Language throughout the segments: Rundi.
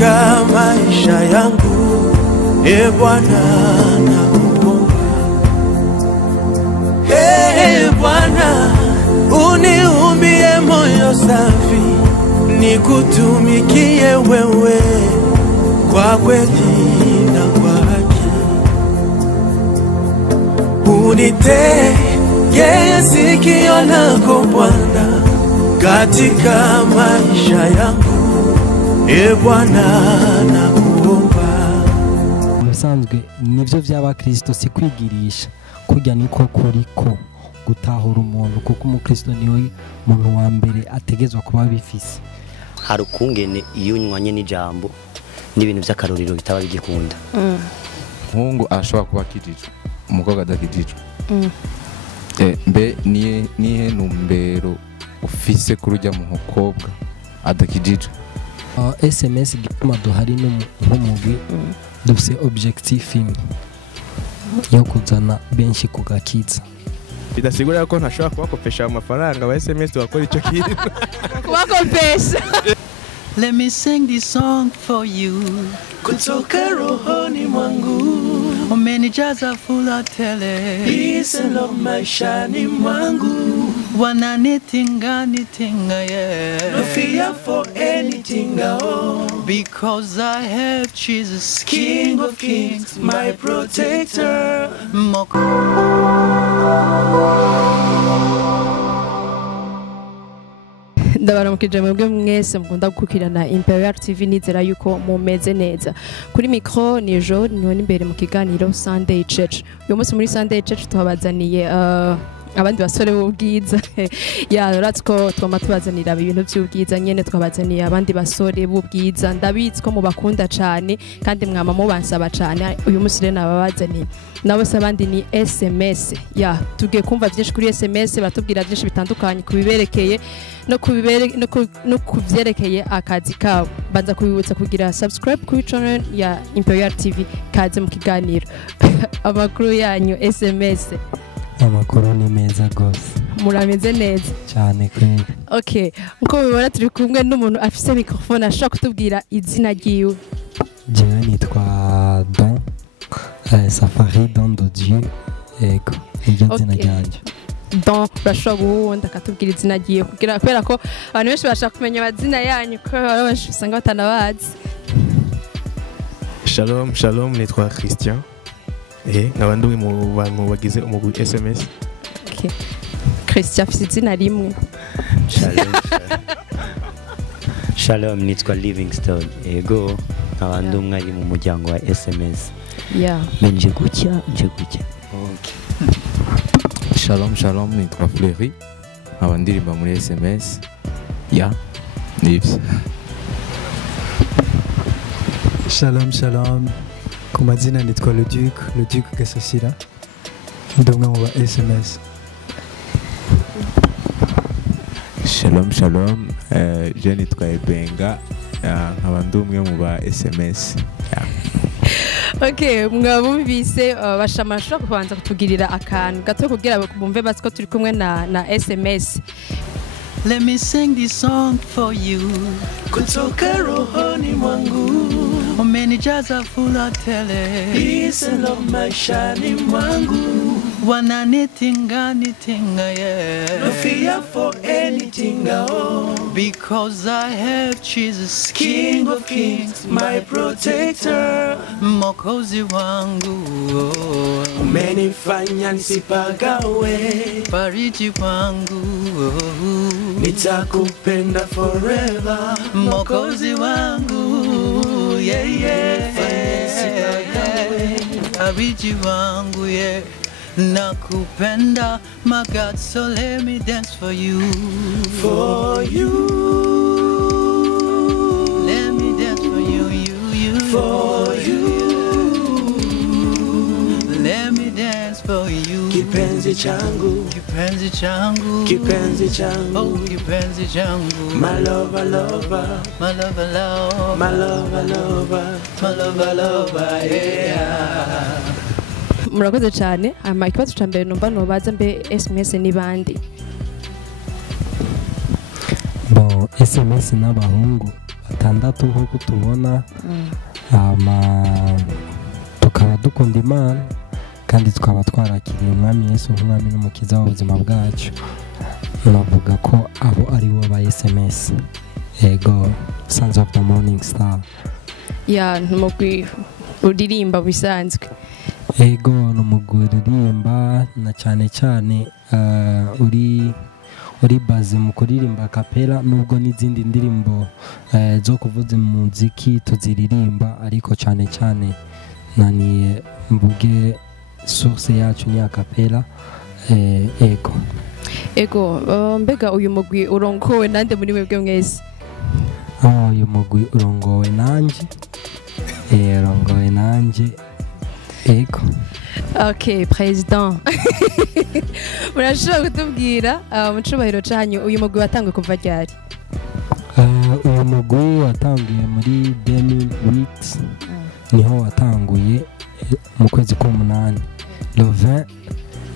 katika maisha yangu. Bwana nakuomba, Bwana uniumbie moyo safi, nikutumikie wewe kwa kweli na kwa haki. Unitegee sikio lako Bwana katika maisha yangu. Bwana nakuomba. Musanzwe nivyo vy'abakristo si kwigirisha, kurya niko kuriko gutahura umuntu, kuko umukristo niwe muntu wa mbere ategezwa kuba bifise. Hari ukungene iyo unywanye n'ijambo n'ibintu by'akarorero bitaba bigikunda. Mungu ashobora kuba kijijwe, umukobwa adakijijwe. Mbe nihe numbero ufise kurujya mu mukobwa adakijijwe? SMS gituma duhari n'umugwi dufise objectif imwe yo kuzana benshi kugakiza. Bidasigura ko ntashobora kubakopesha amafaranga ba SMS bakora ico kintu. Kubakopesha. Let me sing this song for you. Kutoka rohoni mwangu Umenijaza fula tele. Peace and love maishani mwangu. Wananitinga yeah. No fear for anything at all. Because I have Jesus, King of Kings, my protector. Ndabaramukije mwebwe mwese mukunda gukurikirana Imperial TV, nizera yuko mumeze neza. Kuri micro ni Jo, niho imbere mu kiganiro Sunday Church. Uyu munsi muri Sunday Church tuhabazaniye abandi basore b'ubwiza. Ratsko twama tubazanira ibintu by'ubwiza nyene, twabazaniye abandi basore b'ubwiza. Ndabizi ko mubakunda cyane kandi mwama mubansaba cyane. Uyu munsi rero nababazaniye nabo sabandi ni SMS. Tugiye kumva byinshi kuri SMS, batubwira byinshi bitandukanye kubiberekeye no kuvyerekeye akazi kabo. Banza kubibutsa kugira subscribe kuri channel ya Imperial TV, kaze mu kiganiro. Amakuru yanyu SMS. Amakuru ni meza gose. Murameze neza cyane kweli. Okay, nko mubona turi kumwe n'umuntu afise microphone ashaka kutubwira izina ryiwe. Jewe nitwa Don Safari Don de Dieu. Ego, iryo zina ryanje. Don urashobora guhunda akatubwira izina ryiwe kubera ko abantu benshi bashaka kumenya amazina yanyu ko usanga batanabazi. Shalom, nitwa Christian. N'abandi mu bantu bagize umugwi SMS. Okay. Christian afite izina rimwe. Shalom, nitwa Livingstone. Ego, n'abandi umwari mu muryango wa SMS. Nje gutya. Okay. Shalom, nitwa Fleury. Abandirimba muri SMS. Nibyo. Shalom. Ku mazina nitwa Le Duc Gasasira. Ndumwe mu ba SMS. Shalom, je nitwa Ebenga, nkaba ndumwe mu ba SMS. Okay, mwabumvise bashamasha kubanza kutugirira akantu gato kugira bumve basi ko turi kumwe na SMS. Let me sing this song for you. Kutoka rohoni mwangu Umenijaza fula tele. Peace and love maishani mwangu. Wananitinga yeah. No fear for anything at all. Because I have Jesus, King of Kings, my protector. Mwokozi wangu. Umenifanya nisipagawe. Fariji wangu. Nitakupenda forever. Mwokozi wangu. Fariji wangu, nakupenda, my God, so let me dance for you. Let me dance for you. For you. Let me dance for you. Kipenzi changu. Oh, kipenzi changu. My lover. Murakoze cyane. Ikibazo cya mbere numva nobaza mbe SMS ni bandi? SMS n'abahungu batandatu nk'uko tubona tukaba dukunda Imana kandi tukaba twarakiriye umwami Yesu nk'umwami n'umukiza w'ubuzima bwacu. Navuga ko abo ari bo ba SMS ego Sons of the Morning Star. Ya numugwi uririmba bisanzwe. Ego numugwi uririmba na cyane cyane uri baze mu kuririmba kapela nubwo n'izindi ndirimbo zo kuvuza muziki tuziririmba ariko cyane cyane nani mbuge source yacu ni akapela. Ego mbega uyu mugwi urongowe nande muri mwebwe mwese? Uyu mugwi urongowe nanje urongowe nanje. Ego. Okay, president. Murashobora kutubwira mu cubahiro canyu uyu mugwi watangwe kuva ryari? Uyu mugwi watanguye muri 2008 niho watanguye mu kwezi k'8 le 20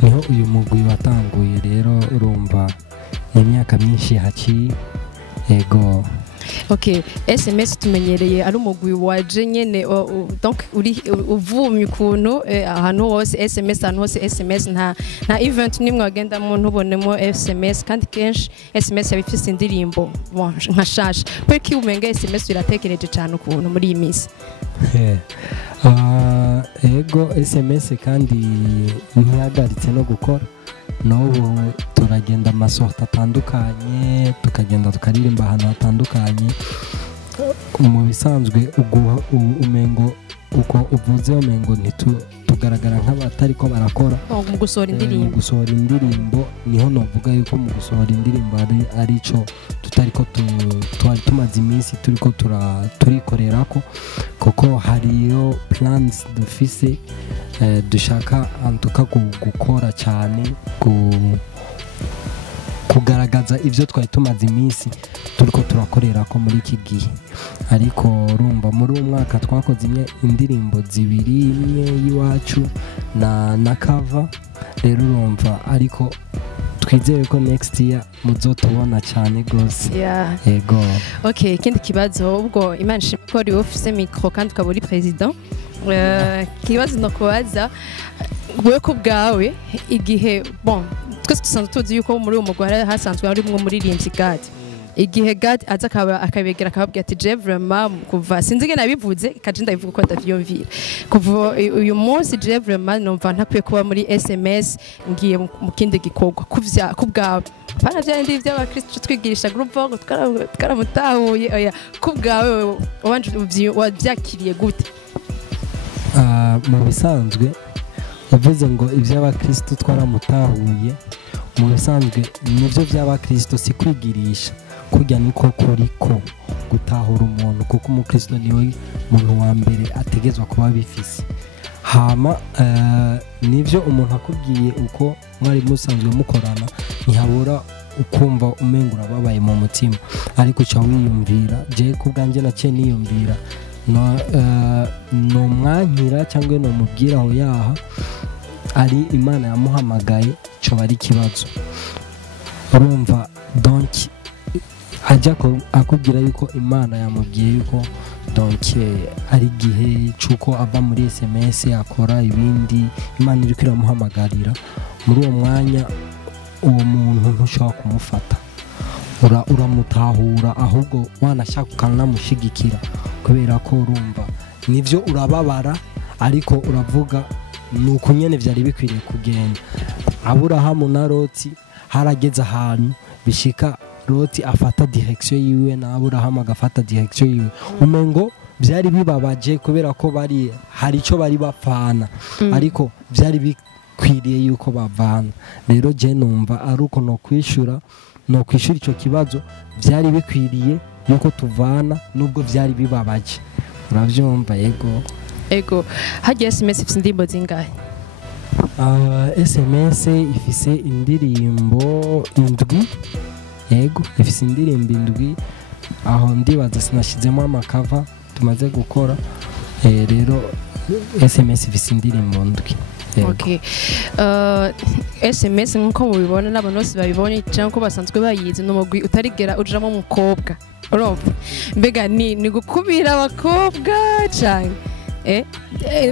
niho uyu mugwi watanguye. Rero urumva imyaka myinshi haciye. Ego. Okay, SMS tumenyereye ari umugwi waje nyene donc uri uvumye ukuntu ahantu hose SMS ahantu hose SMS nta event nimwe wagenda mu ntubonemo SMS kandi kenshi SMS yabifise indirimbo nka shasha kweki umenga SMS biratekereje cyane ukuntu muri iyi minsi. Ego SMS kandi ntiyagaritse no gukora n'ubu turagenda amasorta atandukanye tukagenda tukaririmba ahantu hatandukanye. Mu bisanzwe umengo uko uvuze umengo tugaragara nk'abatari ko barakora mu gusohora indirimbo niho novuga yuko mu gusohora indirimbo ari cyo tutari ko twari tumaze iminsi turiko turikorerako kuko hariyo plans dufise dushaka antuka gukora cyane kugaragaza ivyo twari tumaze iminsi turiko turakorera ko muri iki gihe. Ariko urumva muri umwaka twakoze indirimbo zibiri, imwe y'iwacu na cover. Rero urumva ariko twizeye ko next year muzotubona cyane gose. Yego. Okay, ikindi kibazo ubwo Imana ishimwe ko uri office micro kandi ukaba uri president. Kibazo no kubaza wewe ko bwawe igihe twese dusanzwe tuzi yuko muri uwo mugwara hasanzwe ari umwe muririmbyi God. Igihe God aza akabegera akababwira ati je vraiment kuva sinzige nabivuze kaje ndabivuga ko ndavyumvira kuva uyu munsi je vraiment numva ntakwiye kuba muri SMS ngiye mu kindi gikorwa kubwawe pana byandi by'abakristo twigirisha group ngo twaramutahuye oya kubwawe wabyakiriye gute? Mu bisanzwe uvuze ngo iby'abakristo twaramutahuye mu bisanzwe nivyo by'abakristo si kwigirisha kujya niko kuriko gutahura umuntu kuko umukristo niwe muntu wa mbere ategezwa kuba bifise. Hama nivyo umuntu akubwiye uko mwari musanzwe mukorana ntihabura ukumva umengura babaye mu mutima ariko cyo wiyumvira je kubganje nace niyumvira no mwankira cyangwa no mubwira aho yaha ari Imana yamuhamagaye cyo bari kibazo. Urumva donc ajya akubwira yuko Imana yamubwiye yuko donc ari gihe cyuko ava muri SMS akora ibindi Imana iri kwiramuhamagarira muri uwo mwanya uwo muntu ntushobora kumufata uramutahura ahubwo wanashaka ukanamushigikira kubera ko urumva nivyo urababara ariko uravuga nuko nyene vyari bikwiriye kugenda. Aburahamu na Loti harageze ahantu bishika Loti afata direction yiwe na Aburahamu agafata direction yiwe umengo byari bibabaje kubera ko hari ico bari bapfana ariko byari bikwiriye yuko bavana. Rero je numva ari uko no kwishura ico kibazo byari bikwiriye yuko tuvana nubwo byari bibabaje. Uravyumva? Ego hagiye SMS ifise indirimbo zingahe? SMS ifise indirimbo indwi. Ego ifise indirimbo indwi aho ndibaza sinashizemo amakava tumaze gukora. Rero SMS ifise indirimbo ndwi. Okay. SMS nko mubibona n'abantu bose babibonye cyangwa ko basanzwe bayizi n'umugwi utarigera ujamo umukobwa urumva mbega ni gukubira abakobwa cyane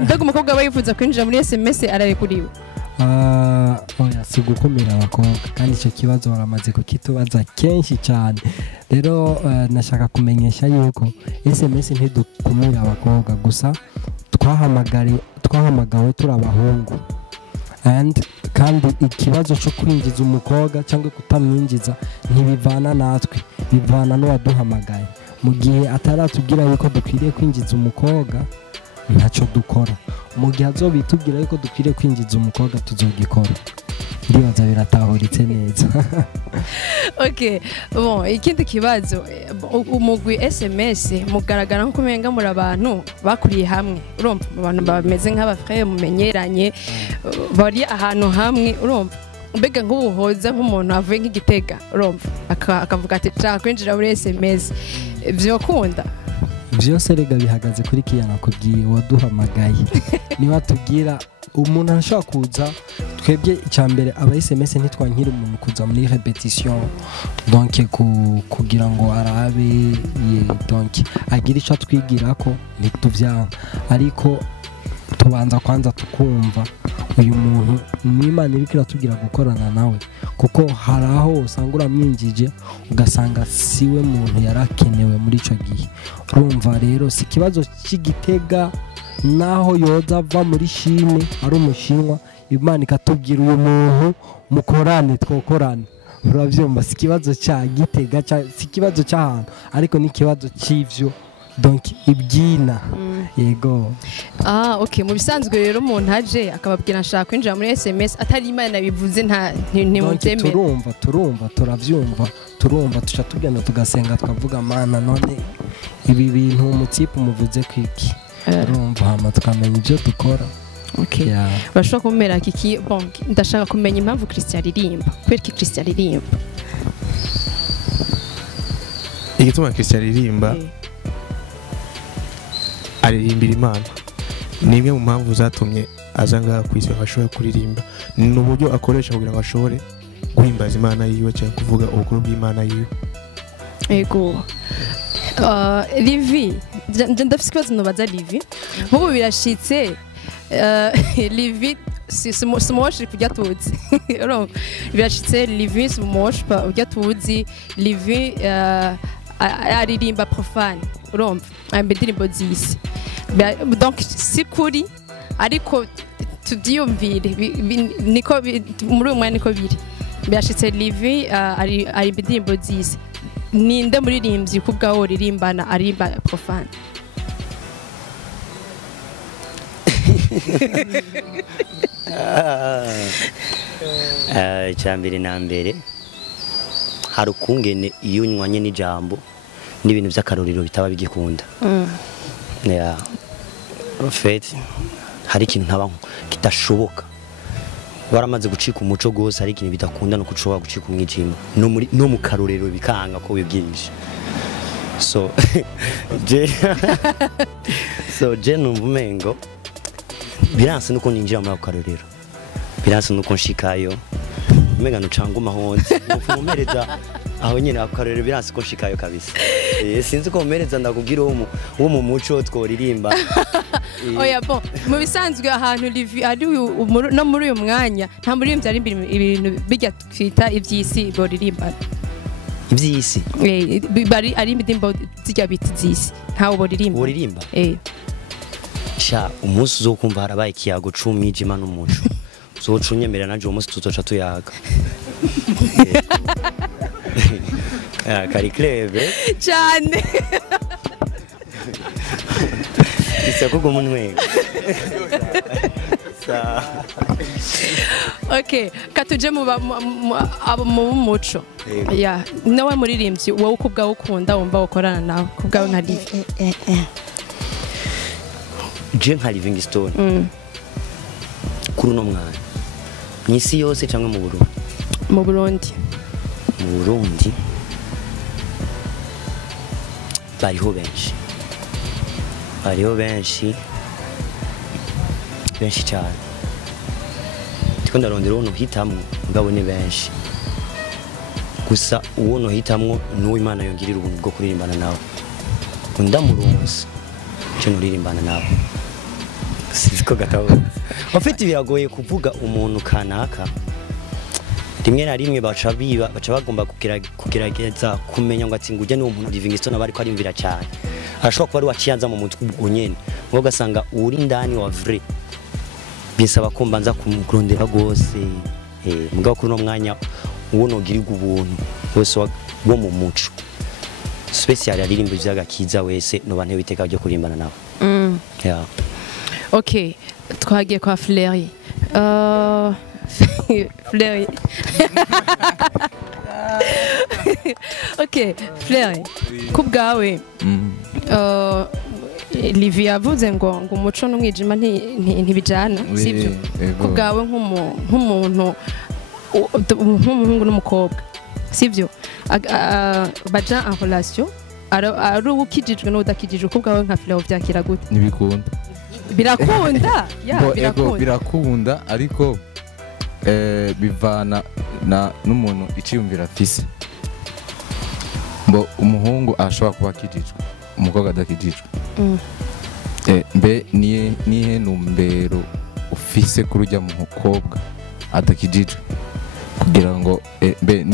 mbega umukobwa aba yifuza kwinjira muri SMS ararekuriwe oya si gukumira abakobwa kandi icyo kibazo baramaze kukitubaza kenshi cyane rero nashaka kumenyesha yuko SMS ntidukumira abakobwa gusa twahamagawe turi abahungu kandi ikibazo cyo kwinjiza umukobwa cyangwa kutamwinjiza ntibivana natwe bivana n'uwaduhamagaye mu gihe ataratubwira yuko dukwiriye kwinjiza umukobwa ntacyo dukora mu gihe azobitubwira yuko dukwiriye kwinjiza umukobwa tuzogikora ndibaza biratahuritse neza okay bon ikindi kibazo umugwi SMS mugaragara nko kumenga muri abantu bakuriye hamwe urumva abantu bameze nk'abafrère mumenyeranye bari ahantu hamwe urumva mbega nk'ubuhoza nk'umuntu avuye nk'igitega urumva akavuga ati nshaka kwinjira muri SMS byokunda byose rega bihagaze kuri kiyana kubwiye waduhamagaye niba tubwira umuntu ashaka kuza twebwe icyambere aba SMS ntitwankira umuntu kuza muri repetition donc kugira ngo arabe donc agira icyo twigira ko ntituvyanga ariko tubanza kwanza tukumva uyu muntu n'Imana iri kiratubwira gukorana nawe kuko haraho usanga uramwinjije ugasanga siwe muntu yarakenewe muri ico gihe urumva rero si kibazo cy'igitega naho yoza ava muri Chine ari umushinwa Imana ikatubwira uyu muntu mukorane twokorana uravyumva si kibazo cya gitega si kibazo cy'ahantu ariko ni kibazo cy'ivyo donc ibyina yego okay mu bisanzwe rero umuntu aje akababwira nshaka kwinjira muri SMS atari Imana bivuze ntimutemere turumva turavyumva tuca tugenda tugasenga tukavuga mana none ibi bintu umutsipu muvuze kwiki urumva hama tukamenya ibyo dukora okay bashobora kumera kiki bon ndashaka kumenya impamvu Christian aririmba kubera ki Christian aririmba igituma Christian aririmba aririmbira Imana ni imwe mu mpamvu zatumye aza ngaha ku isi ashobora kuririmba ni uburyo akoresha kugira ngo ashobore guhimbaza Imana yiwe cyangwa kuvuga ubukuru bw'Imana yiwe ego Livi ndafise ikibazo nobaza Livi nk'ubu birashitse Livi simuwoshi kujya tuzi birashitse Livi simuwoshi kujya tuzi Livi aririmba profane urumva ambe indirimbo z'isi donc si kuri ariko tubyiyumvire niko muri uyu mwanya niko biri birashitse Livi ari indirimbo z'isi ninde muririmbyi kubwaho uririmbana arimba profane icyambere na mbere hari ukungene iyo unywanye n'ijambo n'ibintu by'akarorero bitaba bigikunda fete hari ikintu ntaba kitashoboka waramaze gucika umuco gose hari ikintu bidakunda no kucoba gucika umwijima no mu karorero bikanga ko wibwirije so je numva umengo biranse nuko ninjira muri ako karorero biranse nuko nshikayo umenga nucanga umahonzi numumereza aho nyine akarorero biranse ko nshikayo kabisa sinzi ko mumereza ndakubwira uwo mu muco tworirimba oya bon mu bisanzwe ahantu Livi ari no muri uyu mwanya nta muririmbyi ari ibintu bijya twita iby'isi boririmba iby'isi bari ari indirimbo zijya biti z'isi ntawo boririmba sha umunsi uzokumva harabaye ikiyago c'umwijima n'umuco uzocunyemerera naje uwo munsi tuzoca tuyaga kari klebe cyane isakugo munwego okay katuje mu muco ya nawe muririmbyi wowe ukubwa ukunda wumva ukorana nawe kubwawe nka Livi je nka Livingstone kuri no mwana n'isi yose cyangwa mu Burundi bariho benshi cyane tiko ndarondera uno hitamwe ngabo ni benshi gusa uwo nohitamwo n'uwo Imana yongirira ubuntu bwo kuririmbana nawe ndamuronse cyo nuririmbana nawe siko gatabo bafite biragoye kuvuga umuntu kanaka rimwe na rimwe baca bagomba kugerageza kumenya ngo ati ngujya n'uwo muntu Livingstone abari ko arimvira cyane arashobora kuba ari waciyanza mu mutwe unyene ngo ugasanga uri ndani wa vrai bisaba ko mbanza kumurondera gose mugabo kuri no mwanya uwo nogirirwa ubuntu wese wo mu muco special aririmbo by'agakiza wese no bante witeka byo kurimbana nawe yeah. Okay, twagiye kwa Fleury. Fleury. Okay, Fleury. Kubgawe. Livia avuze ngo umuco n'umwijima ntibijana, sibyo? Kubgawe nk'umuntu nk'umuhungu n'umukobwa, sibyo? Baja en relation. Ari ukijijwe n'udakijijwe kubgawe nka Fleury byakira gute? Nibikunda. Birakunda birakunda ariko bivana n'umuntu iciyumvira afise mbo umuhungu ashobora kuba akijijwe umukobwa adakijijwe mbe nihe numbero ufise kuri ujya mukobwa adakijijwe kugira ngo mbe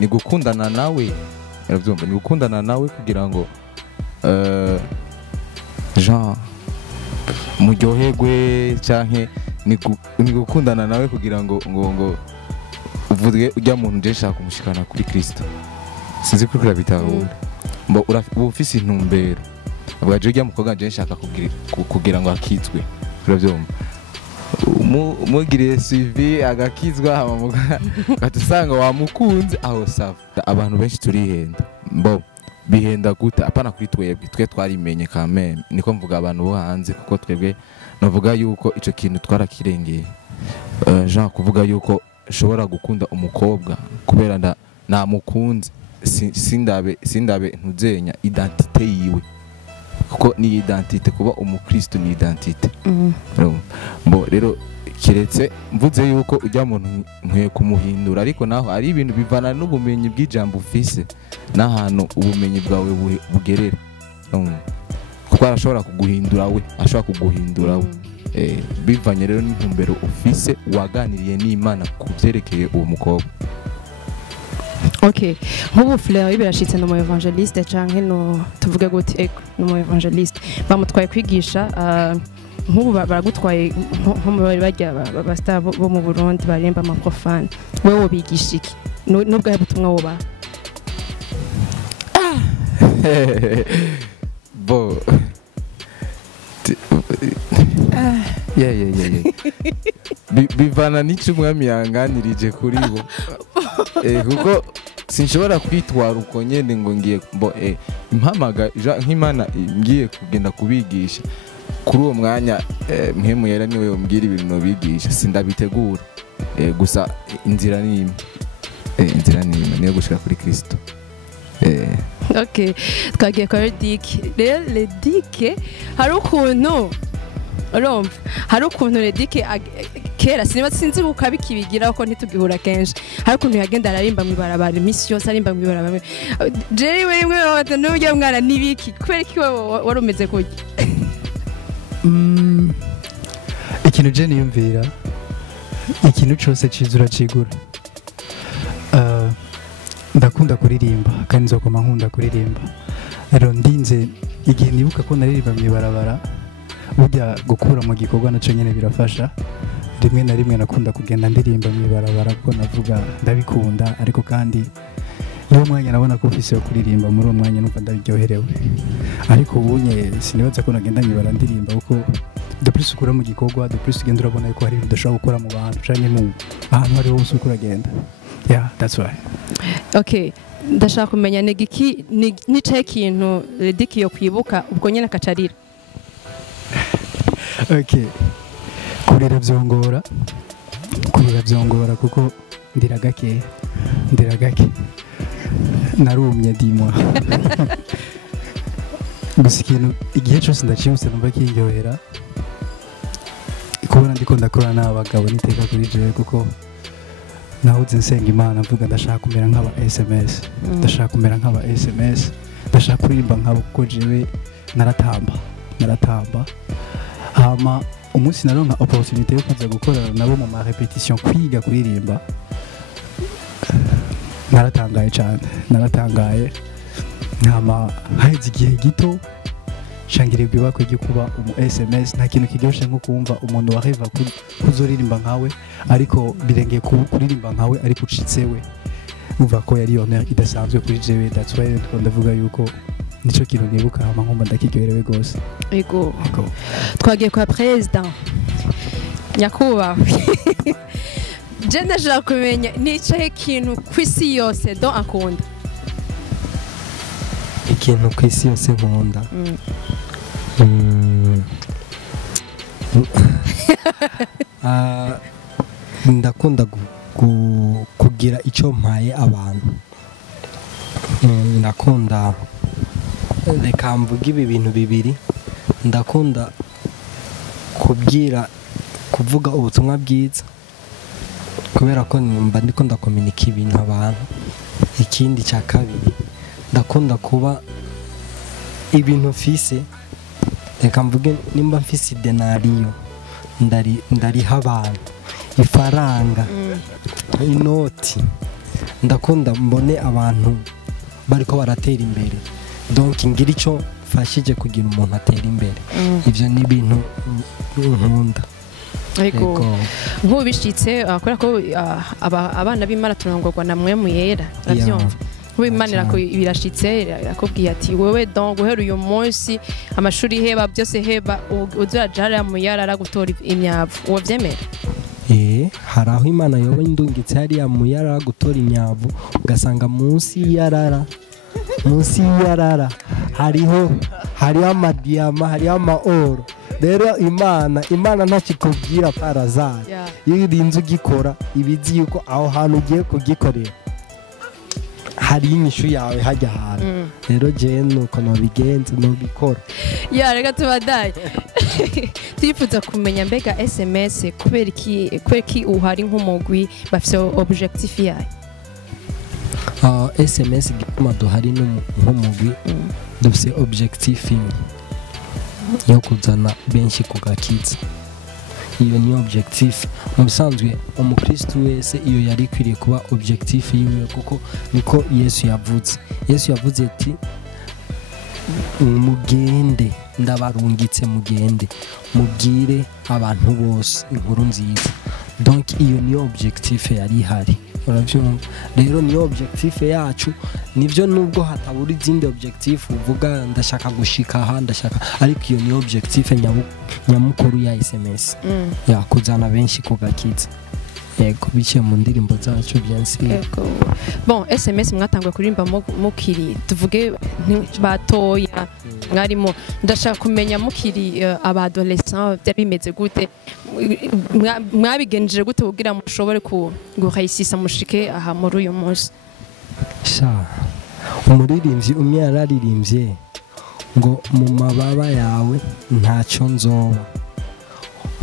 ni gukundana nawe urabyumva ni gukundana nawe kugira ngo Jean muryoherwe canke ni gukundana nawe kugira ngo uvuge ujya muntu je nshaka kumushikana kuri Kristo sinzi kuri kurabitahura mbo ufise intumbero abwaje ujya mukobwa je nshaka kugira ngo akizwe uravyumva mugire suivi agakizwa hamamuga gatusanga wamukunze aho sava abantu benshi turihenda mbo bihenda gute apana kuri twe twarimenye kameme niko mvuga abantu bo hanze kuko twebwe navuga yuko ico kintu twarakirengeye Jean kuvuga yuko shobora gukunda umukobwa kubera namukunze sindabe ntuzenya identité yiwe kuko ni identité kuba umukristo ni identité mbo rero kiretse mvuze yuko ujya muntu nkwiye kumuhindura ariko naho ari ibintu bivana n'ubumenyi bw'ijambo ufise n'ahantu ubumenyi bwawe bugerera kuko arashobora kuguhindura we ashobora kuguhindura we bivanye rero n'intumbero ufise waganiriye n'Imana kuvyerekeye uwo mukobwa. Okay, nk'ubu Fleury birashitse no mu evangeliste canke no tuvuge gute no mu evangeliste bamutwaye kwigisha nk'ubu baragutwaye nko bari bajya abastar bo mu Burundi baremba ama profane wewe bigisha iki nubwo butumwa woba bo bivana n'icyo umwami yanganirije kuri bo kuko sinshobora kwitwara uko nyene ngo ngiye impamaga nk'Imana ngiye kugenda kubigisha kuri uwo mwanya mpemu yera niwe yombwira ibintu no bigisha sindabitegura gusa inzira ni imwe niyo gushika kuri Kristo. Okay, twagiye kwa le Dick hari ukuntu urumva hari ukuntu le Dick kera sinzi ukabikibigira ko ntitugihura kenshi hari ukuntu yagenda ararimba mu barabara imisi yose arimba mu barabara Jerry we rimwe bata n'ujya mwana nibiki kubera ki warumeze kujya ikintu je niyumvira ikintu cyose cizura cigura ndakunda kuririmba kandi nzokoma nkunda kuririmba rero ndinze igihe nibuka ko naririmba mu barabara burya gukura mu gikorwa naco nyene birafasha rimwe na rimwe nakunda kugenda ndirimba mu barabara ko navuga ndabikunda ariko kandi niwo mwanya nabona ko ufise kuririmba muri uwo mwanya numva ndabiryoherewe ariko ubunye sinibaza ko nagenda nyibara ndirimba kuko de plus ukura mu gikorwa de plus ugenda urabona ko hari ibintu udashobora gukora mu bantu canke mu ahantu hari hose uko uragenda. Yeah, that's why. Okay, ndashaka kumenya negiki nicaye kintu Dick yo kwibuka ubwo nyene akacarira. Okay. Kurira byongora kuko ndira gake narumye dimwa gusa ikintu igihe cyose ndacibutse numva kinyohera kubona ndiko ndakora n'abagabo niteka kuri jewe kuko nahoze nsenga imana mvuga ndashaka kumera nk'aba SMS ndashaka kumera nk'aba SMS ndashaka kuririmba nk'abo kuko jewe naratamba hama umunsi naronka opportunité yo kuza gukorana nabo mu ma repetition kwiga kuririmba naratangaye cyane hama haheze igihe gito shangirirwa ibakwe ryo kuba umu SMS nta kintu kiryoshe nko kumva umuntu wareva kuzoririmba nkawe ariko birengeye kuririmba nkawe ariko ucitsewe umva ko yari honor idasanzwe kuri jewe that's why ndavuga yuko nico kintu nibuka hama nkomba ndakiryoherewe gose ego twagiye kwa president nyakubahwa je ndashaka kumenya nicaye ikintu kw'isi yose do akunda ikintu kw'isi yose nkunda ndakunda kugira icyo mpaye abantu ndakunda reka mvuga ibi bintu bibiri ndakunda kuvuga ubutumwa bwiza kubera ko mba ndiko ndakominika ibintu abantu ikindi cya kabiri ndakunda kuba ibintu mfise reka mvuge nimba mfise denariyo ndariha abantu ifaranga inoti ndakunda mbone abantu bariko baratera imbere donc ngira icyo mfashije kugira umuntu atera imbere ivyo ni ibintu nkunda nk'ubishitse kubera ko abana b'Imana turangurwa na mwe muyera uravyumva nk'Imana birashitse irakubwiye ati wewe donc guhera uyu munsi amashuri heba byose heba uzajara muyara gutora imyavu uwo vyemera hari aho Imana yoba indungitse hariya muyara gutora imyavu ugasanga munsi y'iyarara hariho amadiyama hariho amaoro rero imana ntakikubwira parazari iyo urinze ugikora ibizi yuko aho hantu ugiye kugikorera hari inyishu yawe hajya ahantu rero jewe nuko nobigenza nobikora reka tubadaye turifuza kumenya mbega SMS kubera iki uhari nk'umugwi bafise objectif yayo SMS gituma duhari nk'umugwi dufise objectif imwe yo kuzana benshi ku gakiza iyo ni objectif mu bisanzwe umukristo wese iyo yari kwiriye kuba objectif yiwe kuko niko Yesu yavuze ati mugende ndabarungitse mugende mubwire abantu bose inkuru nziza donc iyo ni objectif yari ihari uravyumva rero ni objectif yacu nivyo nubwo hatabura izindi objectif uvuga ndashaka gushika aha ndashaka ariko iyo ni objectif nyamukuru ya SMS kuzana benshi ku gakiza yego biciye mu ndirimbo zacu byansi yego bon SMS mwatangwa kuririmba mukiri tuvuge batoya mwarimo ndashaka kumenya mukiri abadolescent bimeze gute mwabigenjeje gute kugira mushobore guhayisisa mushike aha muri uyu munsi umuririmbyi umwe yararirimbye ngo mu mababa yawe ntacyo nzoba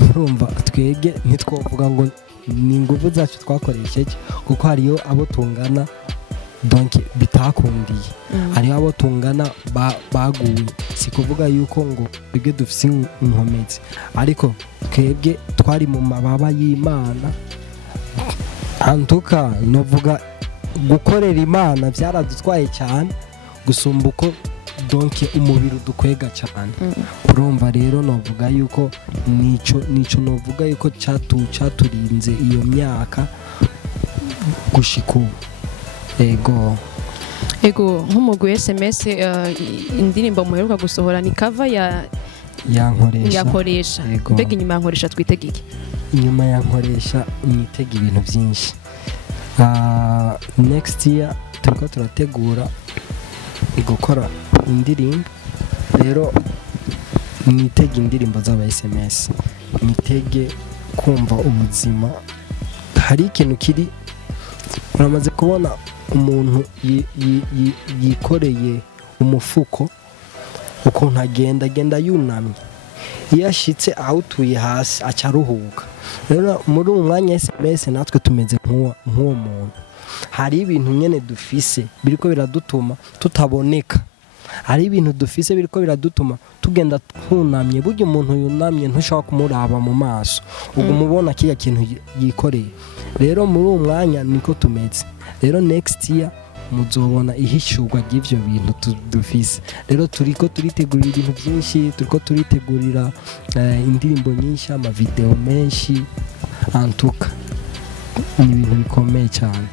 urumva twege ntitwovuga ngo ni ingufu zacu twakoresheje kuko hariyo abo tungana donc bitakundiye hariyo abo tungana baguye si kuvuga yuko ngo twebwe dufise inkomezi ariko twebwe twari mu mababa y'Imana antuka novuga gukorera Imana byaradutwaye cyane gusumba uko donc umubiri udukwega cyane urumva rero novuga yuko nico novuga yuko cyaturinze iyo myaka gushika ego nk'umugwi SMS indirimbo muheruka gusohora ni cover yankoresha mbega inyuma yankoresha twitega iki inyuma yankoresha mwitega ibintu byinshi next year turiko turategura gukora indirimbo rero mwitege indirimbo z'aba SMS mwitege kumva ubuzima hari ikintu kiri uramaze kubona umuntu yikoreye umufuko ukuntu agenda yunamye iyo ashitse awutuye hasi aca aruhuka rero muri uwo mwanya SMS natwe tumeze nk'uwo muntu hari ibintu nyene dufise biriko biradutuma tutaboneka hari ibintu dufise biriko biradutuma tugenda twunamye burya umuntu yunamye ntushaka kumuraba mu maso ubwo mubona kiya kintu yikoreye rero muri uwo mwanya niko tumeze rero next year muzobona ihishurwa ry'ivyo bintu dufise rero turiko turitegurira ibintu byinshi turiko turitegurira indirimbo nyinshi amavideo menshi antuka ni ibintu bikomeye cyane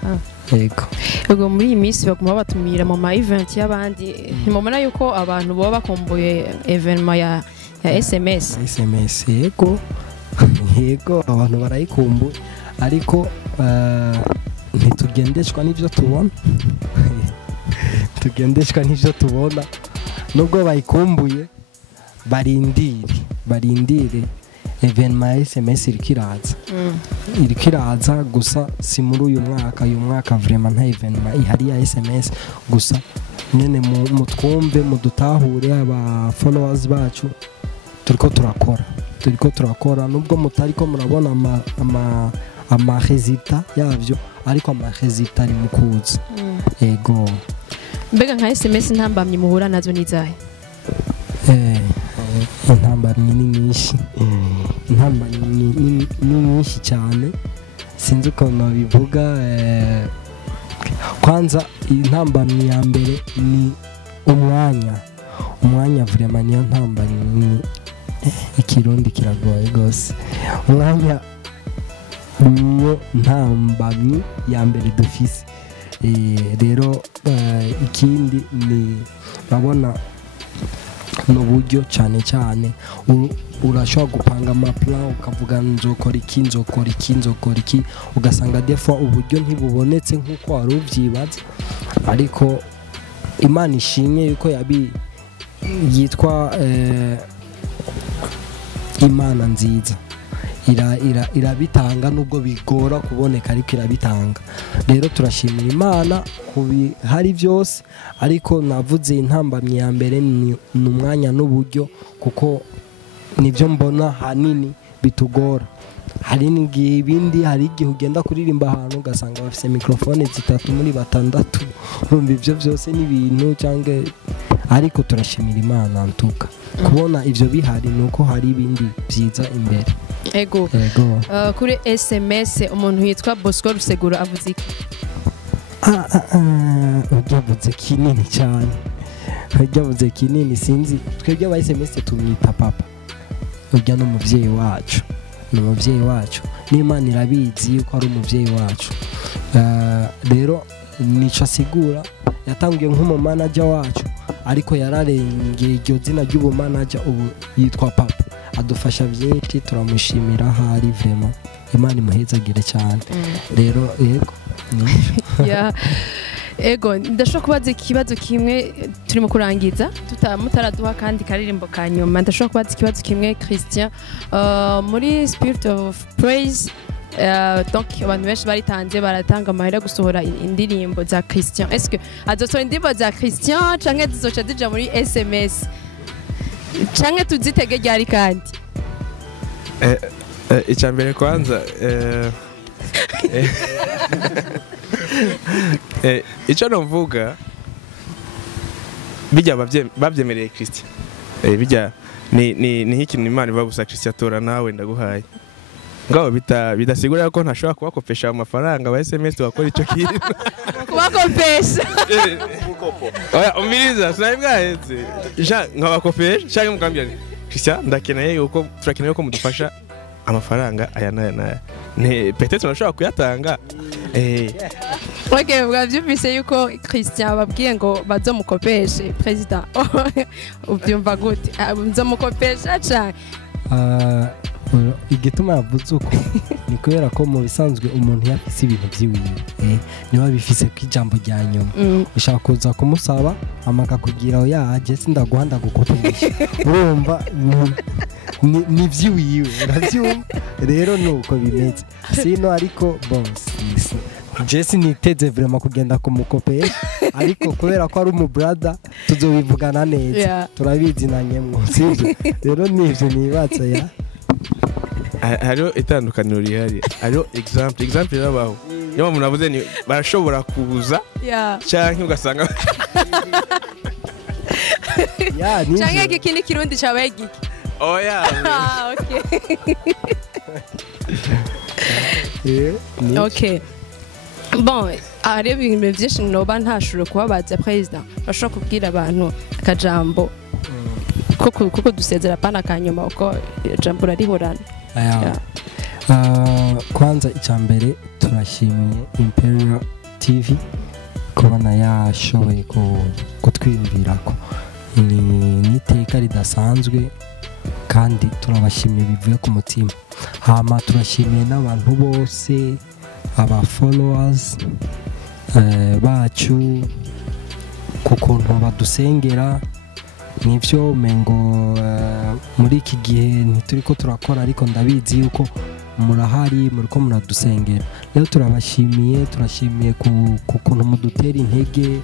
Ego muri iyi minsi baguma batumira mu ma event y'abandi ntimubona yuko abantu baba bakumbuye evenement ya SMS yego abantu barayikumbuye ariko ntitugendeshwa n'ivyo tubona nubwo bayikumbuye barindire evenement ya SMS iriko iraza gusa si muri uyu mwaka vraiment nta evenement ihari ya SMS gusa nyene mutwumve mudutahure aba followers bacu turiko turakora nubwo mutariko murabona ama resultat yavyo ariko ama resultat ari mukuza yego mbega nka SMS ntambamye muhura nazo nizahe intambamyi ni nyinshi cyane sinzi ukuntu bivuga kwanza intambamyi ya mbere ni umwanya vraiment niyo ntambamyi ikirundi kiragoye gose umwanya niyo ntambamyi ya mbere dufise rero ikindi ni babona n'uburyo cyane urashobora gupanga amaplan ukavuga nzokora iki ugasanga defo uburyo ntibubonetse nk'uko wari ubyibaza ariko Imana ishimye yuko yitwa Imana nziza irabitanga nubwo bigora kuboneka ariko irabitanga rero turashimira Imana hari byose ariko navuze intambamye ya mbere ni umwanya n'uburyo kuko nibyo mbona hanini bitugora hari igihe ugenda kuririmba ahantu ugasanga bafise mikrofone 3 muri 6 urumva ibyo byose n'ibintu cyangwa ariko turashimira Imana ntuka kubona ivyo bihari nuko hari ibindi byiza imbere ego kuri SMS umuntu yitwa Bosco Rusegura avuze iki ujavuze kinini cyane ujavuze kinini sinzi twebwe aba SMS tumwita papa ujya n'umuvyeyi wacu n'Imana irabizi yuko ari umuvyeyi wacu rero nico asigura yatangiye nk'umu manager wacu ariko yararengeye iryo zina ry'ubu manager ubu yitwa papa adufasha byinshi turamushimira hari vraiment Imana imuhezagire cyane rero ego ndashobora kubaza ikibazo kimwe turimo kurangiza mutaraduha kandi karirimbo ka nyuma ndashobora kubaza ikibazo kimwe Christian muri Spirit of Praise donc abantu benshi baritanze baratanga amahera gusohora indirimbo za Christian est-ce que azosohora indirimbo za Christian canke zizoca zija muri SMS canke tuzitege ryari kandi icyambere kwanza icyo navuga bijya babyemereye Christian bijya ni nk'ikintu Imana ivuga gusa Christian atora nawe ndaguhaye ngaho bidasigura ko ntashobora kubakopesha amafaranga ba SMS bakora icyo kintu kubakopesha oya umiriza sinabwahetse nkabakopesha cyangwa mukambira Christian ndakeneye yuko turakeneye ko mudufasha amafaranga aya naya peut-être tunashobora kuyatanga Okay, bwavyumvise yuko Christian ababwiye ngo bazomukopeshe president ubyumva gute bazomukopesha cyane igituma yavuze uko ni kubera ko mu bisanzwe umuntu yafise ibintu byiwiwe niba bifise ku ijambo rya nyuma ushaka kuza kumusaba amaka kugira aho yaje sindaguhanda gukopesha urumva ni byiwiwe urabyumva rero nuko bimeze sino ariko boss Jesse niteze vraiment kugenda kumukopesha ariko kubera ko ari umubrada tuzobivugana neza Yeah. turabizinanyemwo sibyo rero nivyo nibatse ya hariho itandukaniro rihari hariho example y'abaho niyo muntu avuze ni barashobora kuza Yeah. cyangwa ugasanga ya Canke nivyo iki ni kirundi cabaye giki? oya Ah, okay. ni Okay. Bon, hari ibintu byinshi noba ntashobora kubabaza president. Bashobora kubwira abantu akajambo kuko dusezera pana kanyuma uko jambo rarihorana. aya kwanza icyambere turashimiye Imperial TV kubona yashoboye kutwiyumvirako ni iteka ridasanzwe kandi turabashimiye bivuye ku mutima hama turashimiye n'abantu bose aba followers bacu ku kuntu badusengera nivyo mengo muri iki gihe ntituri ko turakora ariko ndabizi yuko murahari muriko muradusengera rero turashimiye ku kuntu mudutera intege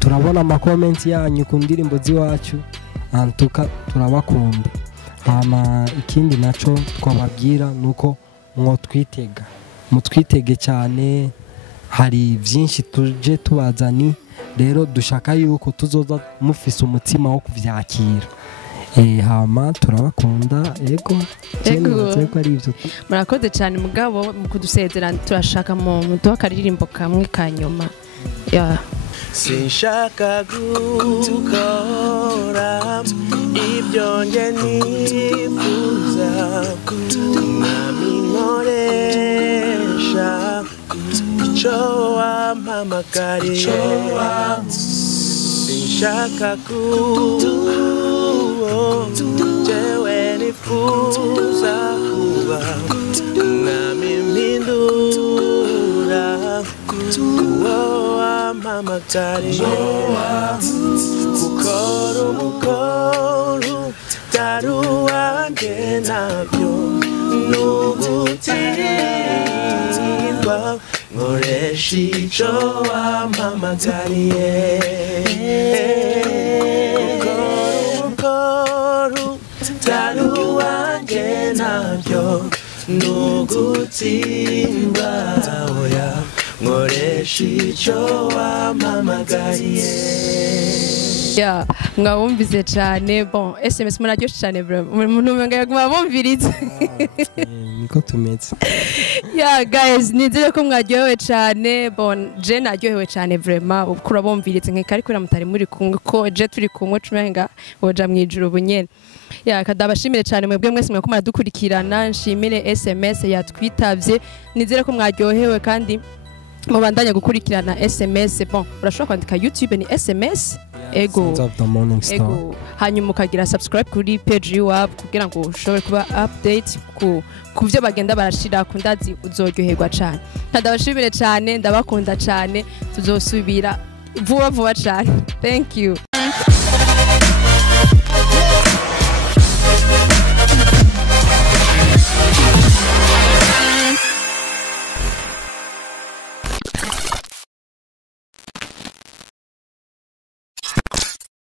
turabona ama-comment yanyu ku ndirimbo z'iwacu antuka turabakunda hama ikindi naco twababwira nuko mutwitege cyane hari byinshi tuje tubazani rero dushaka yuko tuzoza mufise umutima wo kuvyakira hama turabakunda ego ko ari ivyo Murakoze cyane mugabo mu kudusezera turashaka mu duha akaririmbo kamwe kanyuma. Yeah. sinshaka gukora ibyo nge nifuza nkoresha icyo wampamagariye sinshaka jewe nifuza kuba mwami mpindura uwo wampamagariye gukora umukoro utari uwanjye nabyo n'ugutsindwa nkoresha icyo wampamagariye gukora umukoro utari uwanjye nabyo n'ugutsindwa oya nkoresha icyo wampamagariye. Yeah, mwabumvize cyane. Bon, SMS muraryoshe cyane bro. Umuntu mwenga mwabumvirize. niko tumeze Yeah guys, nizere ko mwaryohewe cyane. Bon, je naryohewe cyane vraiment. Ukura bumvirize nkeka ariko mutari muri kumwe ko je turi kumwe cumenga boja mwijuru bunyene. Yeah, kadabashimire cyane mwebwe mwese mwako muradukurikirana. Nshimire SMS yatwitavye. Nizere ko mwaryohewe kandi mubandanya gukurikirana SMS. Bon, urashobora kwandika YouTube ni SMS ego Sons of the Morning Star ego hanyuma ukagira subscribe kuri page y'uwab kugira ngo ushobore kuba update ku byo bagenda barashira ku ndazi uzoryoherwa cyane. Ndabashimire cyane ndabakunda cyane tuzosubira vuba cyane. Thank you.